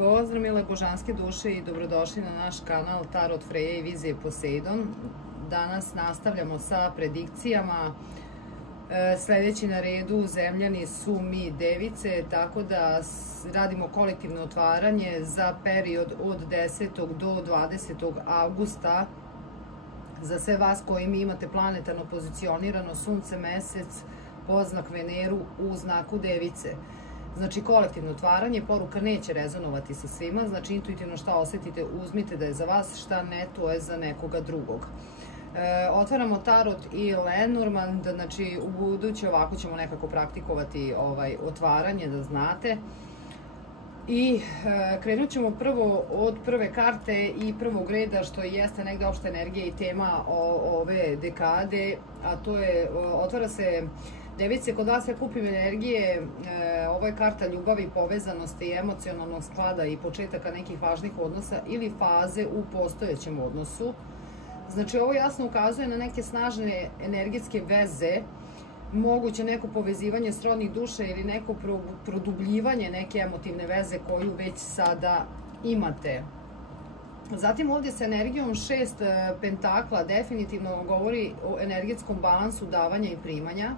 Pozdrav mile božanske duše i dobrodošli na naš kanal Tarot Freja i Vizije Poseidon. Danas nastavljamo sa predikcijama. Sledeći na redu zemljani su mi device, tako da radimo kolektivno otvaranje za period od 10. do 20. avgusta. Za sve vas koji mi imate planetarno pozicionirano sunce, mesec, poznak Veneru u znaku device. Znači, kolektivno otvaranje, poruka neće rezonovati sa svima, znači intuitivno šta osetite, uzmite da je za vas, šta ne, to je za nekoga drugog. Otvaramo Tarot i Lenormand, znači u buduće ovako ćemo nekako praktikovati otvaranje, da znate. I krenut ćemo prvo od prve karte i prvog reda, što jeste negde opšta energija i tema ove dekade, a to je, otvara se device, kod vas ja kupim energije, ovo je karta ljubavi, povezanosti, emocionalnog sklada i početaka nekih važnih odnosa ili faze u postojećem odnosu. Znači, ovo jasno ukazuje na neke snažne energetske veze, moguće neko povezivanje srodnih duša ili neko produbljivanje neke emotivne veze koju već sada imate. Zatim ovdje sa energijom 6 pentakla definitivno govori o energetskom balansu davanja i primanja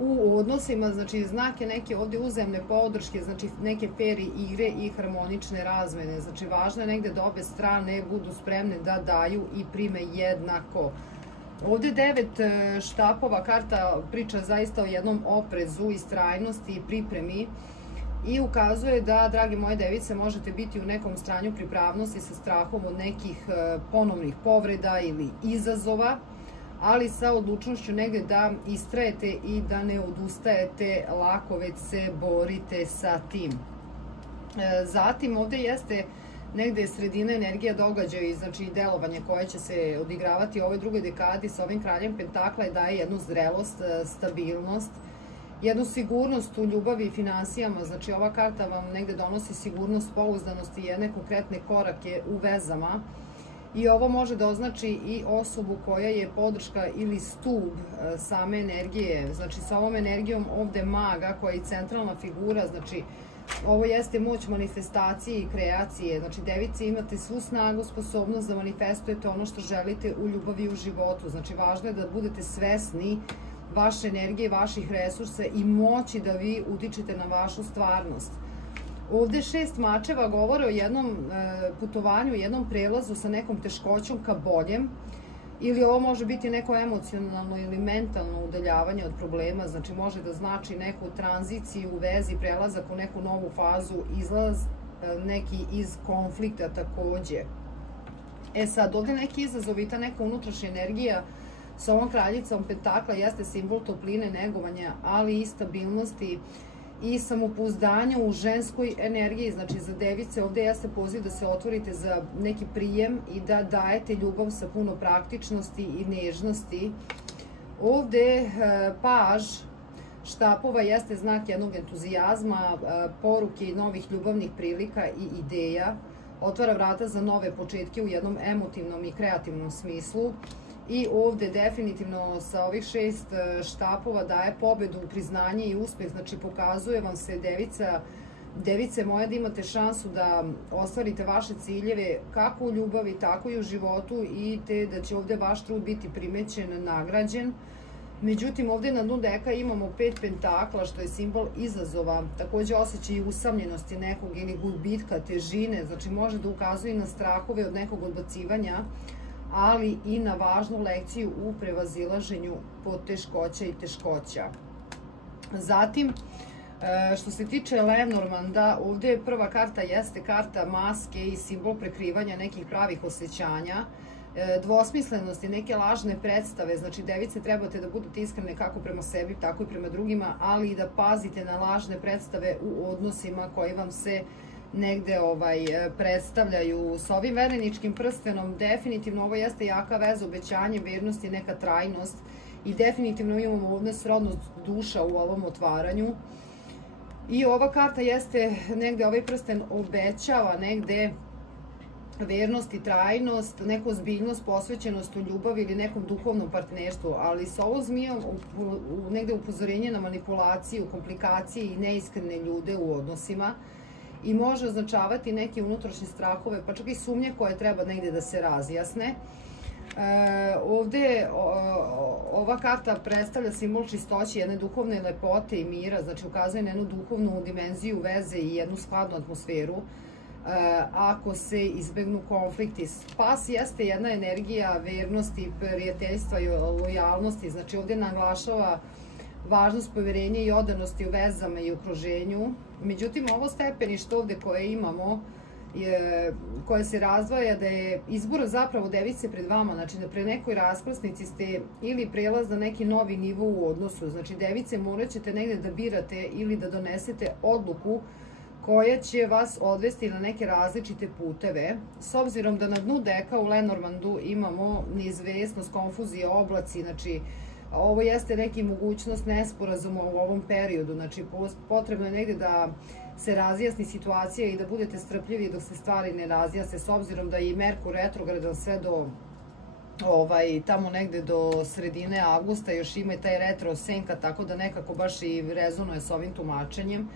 u odnosima, znači znake neke ovdje uzajamne podrške, znači neke fer igre i harmonične razmene. Znači važno je negde da obe strane budu spremne da daju i prime jednako. Ovdje 9 štapova, karta priča zaista o jednom oprezu, istrajnosti i pripremi i ukazuje da, dragi moje device, možete biti u nekom stanju pripravnosti sa strahom od nekih ponovnih povreda ili izazova, ali sa odlučnošću negde da istrajete i da ne odustajete lako, već se borite sa tim. Zatim ovdje jeste negde sredina energija događaja i znači delovanje koje će se odigravati u ovoj drugoj dekadi sa ovim kraljem pentakla i daje jednu zrelost, stabilnost, jednu sigurnost u ljubavi i finansijama. Znači ova karta vam negde donosi sigurnost, pouzdanost i jedne konkretne korake u vezama. I ovo može da označi i osobu koja je podrška ili stub same energije. Znači sa ovom energijom ovde maga koja je centralna figura, znači ovo jeste moć manifestacije i kreacije. Znači device, imate svu snagu, sposobnost da manifestujete ono što želite u ljubavi i u životu. Znači važno je da budete svesni vaše energije, vaših resursa i moći da vi utičete na vašu stvarnost. Ovde 6 mačeva govore o jednom putovanju, jednom prelazu sa nekom teškoćom ka boljem, ili ovo može biti neko emocionalno ili mentalno udaljavanje od problema, znači može da znači neku tranziciju u vezi, prelazak u neku novu fazu, izlaz neki iz konflikta takođe. Sad, ovde neki izazov i ta neka unutrašnja energija sa ovom kraljicom pentakla jeste simbol topline, negovanja, ali i stabilnosti i samopouzdanja u ženskoj energiji. Znači za device ovde jeste poziv da se otvorite za neki prijem i da dajete ljubav sa puno praktičnosti i nežnosti. Ovde paž štapova jeste znak jednog entuzijazma, poruke i novih ljubavnih prilika i ideja, otvara vrata za nove početke u jednom emotivnom i kreativnom smislu. I ovde definitivno sa ovih 6 štapova daje pobedu, priznanje i uspeh, znači pokazuje vam se device moje da imate šansu da ostvarite vaše ciljeve kako u ljubavi, tako i u životu i te da će ovde vaš trud biti primećen, nagrađen. Međutim, ovde na dnu deka imamo 5 pentakla, što je simbol izazova, takođe osjećaj usamljenosti nekog ili gubitka, težine, znači može da ukazuje na strahove od nekog odbacivanja, ali i na važnu lekciju u prevazilaženju poteškoća i teškoća. Zatim, što se tiče Lenormanda, ovdje prva karta jeste karta maske i simbol prekrivanja nekih pravih osjećanja, dvosmislenosti, neke lažne predstave. Znači device, trebate da budete iskrene kako prema sebi, tako i prema drugima, ali i da pazite na lažne predstave u odnosima koji vam se negde predstavljaju. Sa ovim vereničkim prstenom definitivno ovo jeste jaka veza, obećanje, vernost i neka trajnost i definitivno imamo ovdje srodnost duša u ovom otvaranju. I ova karta jeste negde, ovaj prsten obećava negde vernost i trajnost, neku ozbiljnost, posvećenost u ljubavi ili nekom duhovnom partnerstvu, ali sa ovom zmijom negde upozorenje na manipulaciju, komplikacije i neiskrene ljude u odnosima. i može označavati neke unutrašnje strahove, pa čak i sumnje koje treba negde da se razjasne. Ovde ova karta predstavlja simbol čistoće, jedne duhovne lepote i mira, znači ukazuje na jednu duhovnu dimenziju veze i jednu skladnu atmosferu. Ako se izbegnu konflikti. Spas jeste jedna energija vernosti, prijateljstva i lojalnosti, znači ovde naglašava važnost poverenja i odanosti u vezama i okruženju. Međutim, ovo stepenište ovde koje imamo, koje se razdvaja da je izbor zapravo device pred vama, znači da pre nekoj raskrsnici ste ili prelaz na neki novi nivo u odnosu, znači device morat ćete negde da birate ili da donesete odluku koja će vas odvesti na neke različite puteve. S obzirom da na dnu deka u Lenormandu imamo neizvesnost, konfuzije, oblaci, znači ovo jeste neki mogućnost nesporazuma u ovom periodu, znači potrebno je negde da se razjasni situacija i da budete strpljivi dok se stvari ne razjasne, s obzirom da je i Merkur retrogradan sve do tamo negde do sredine avgusta, još ima i taj retro senka, tako da nekako baš i rezonuje s ovim tumačenjem.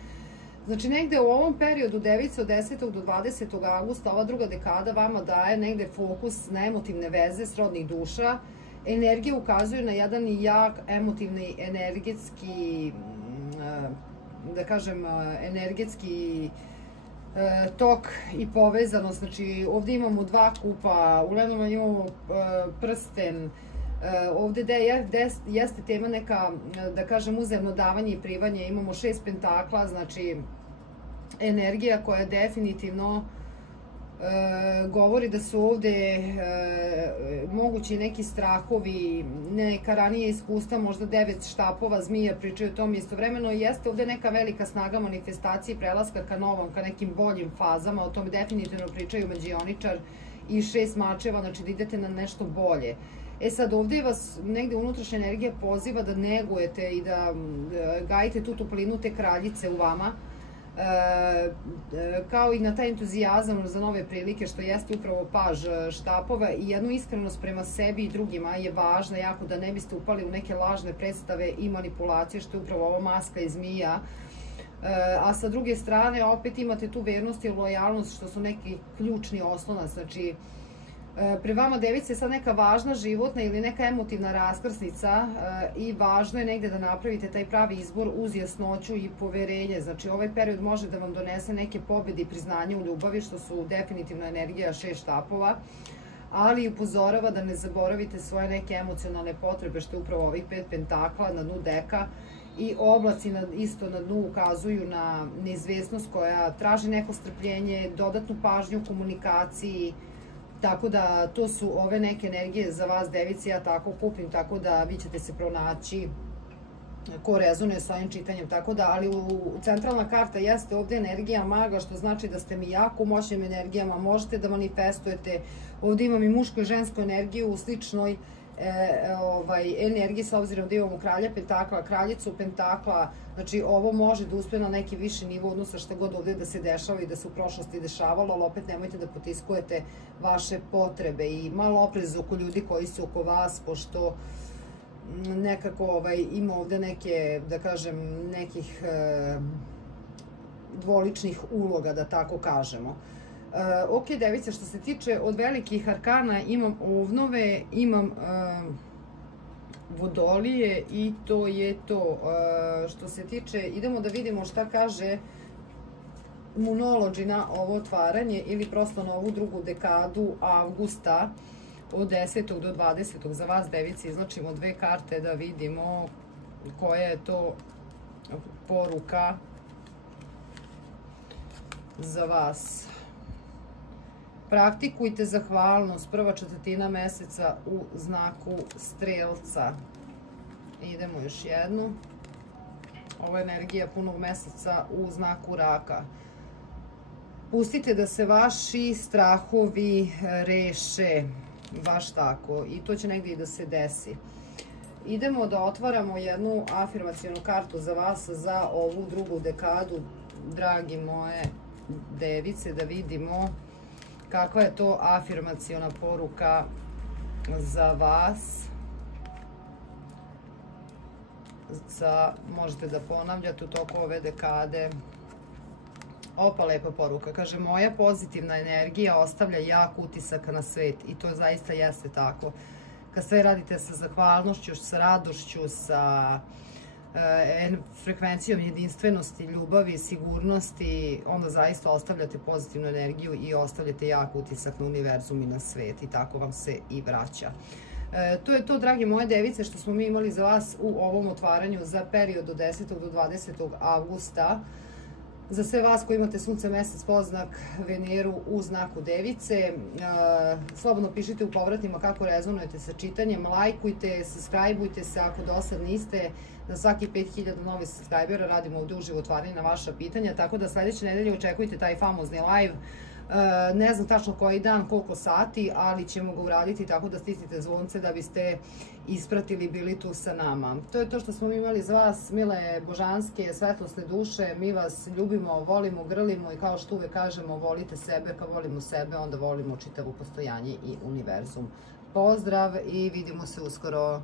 Znači, negde u ovom periodu device od 10. do 20. avgusta, ova druga dekada vama daje negde fokus na emotivne veze srodnih duša. Energije ukazuju na jedan jak emotivni energetski, da kažem, energetski tok i povezanost. Znači, ovde imamo 2 kupa, u Lenormandu imamo prsten, ovde jeste tema neka, da kažem, uzajamno davanje i privanje, imamo 6 pentakla, znači energija koja definitivno govori da su ovde mogući neki strahovi, neka ranije iskustva, možda 9 štapova zmija pričaju o tom. Istovremeno jeste ovde neka velika snaga manifestacije i prelaska ka novom, ka nekim boljim fazama, o tome definitivno pričaju mađioničar i 6 mačeva, znači da idete na nešto bolje. Sad, ovde vas negde unutrašnja energija poziva da negujete i da gajite tu toplinu te kraljice u vama, kao i na taj entuzijazam za nove prilike, što jeste upravo paž štapova, i jednu iskrenost prema sebi i drugima je važna jako, da ne biste upali u neke lažne predstave i manipulacije, što je upravo ova maska i zmija. A sa druge strane, opet imate tu vernost i lojalnost, što su neki ključni oslonac. Znači, pre vama device je sad neka važna životna ili neka emotivna raskrsnica i važno je negde da napravite taj pravi izbor uz jasnoću i poverenje. Znači, ovaj period može da vam donese neke pobede i priznanje u ljubavi, što su definitivno energija 6 štapova, ali upozorava da ne zaboravite svoje neke emocionalne potrebe, što je upravo ovih 5 pentakla na dnu deka, i oblaci isto na dnu ukazuju na neizvesnost koja traži neko strpljenje, dodatnu pažnju u komunikaciji. Tako da to su ove neke energije za vas device, ja tako kupim, tako da vi ćete se pronaći ko rezonuje s ovim čitanjem, tako da, ali centralna karta jeste ovde energija maga, što znači da ste mi jako u moćnim energijama, možete da manifestujete. Ovde imam i mušku i žensku energiju u sličnoj energiji, s obzirom da imamo kralja pentakla, kraljicu pentakla, znači ovo može da uspe na neki viši nivo odnosa šta god ovde da se dešava i da se u prošlosti dešavalo, ali opet nemojte da potiskujete vaše potrebe i malo opreza oko ljudi koji su oko vas, pošto nekako ima ovde neke, da kažem, nekih dvoličnih uloga, da tako kažemo. Ok, device, što se tiče od velikih arkana, imam ovnove, imam vodolije i to je to. Što se tiče, idemo da vidimo šta kaže Moonology na ovo otvaranje ili prosto na ovu drugu dekadu avgusta od 10. do 20. Za vas, device, izlačimo 2 karte da vidimo koja je to poruka za vas. Praktikujte zahvalnost, prva četvrtina meseca u znaku Strelca. Idemo još jednu. Ovo je energija punog meseca u znaku Raka. Pustite da se vaši strahovi reše, baš tako, i to će negdje i da se desi. Idemo da otvaramo jednu afirmacionu kartu za vas za ovu drugu dekadu, dragi moje device, da vidimo kakva je to afirmaciona poruka za vas. Možete da ponavljate u toku ove dekade Opa, lepa poruka. Kaže, moja pozitivna energija ostavlja jak utisak na svet i to zaista jeste tako. Kad sve radite sa zahvalnošću, sa radošću, sa frekvencijom jedinstvenosti, ljubavi, sigurnosti, onda zaista ostavljate pozitivnu energiju i ostavljate jak utisak na univerzum i na svet i tako vam se i vraća. To je to, dragi moje device, što smo mi imali za vas u ovom otvaranju za period od 10. do 20. avgusta. Za sve vas koji imate sunce, mesec, poznak, Veneru u znaku device, slobodno pišite u povratnima kako rezonujete sa čitanjem, lajkujte, subscribeujte se ako do sad niste. Na svaki 5000 novih subscribera radimo ovde uživo otvaranje na vaša pitanja, tako da sledeće nedelje očekujte taj famozni live. Ne znam tačno koji dan, koliko sati, ali ćemo ga uraditi tako da stisnite zvonce da biste ispratili, bili tu sa nama. To je to što smo mi imali za vas, mile božanske, svetlosne duše. Mi vas ljubimo, volimo, grlimo i kao što uvek kažemo, volite sebe. Kad volimo sebe, onda volimo čitavo postojanje i univerzum. Pozdrav i vidimo se uskoro.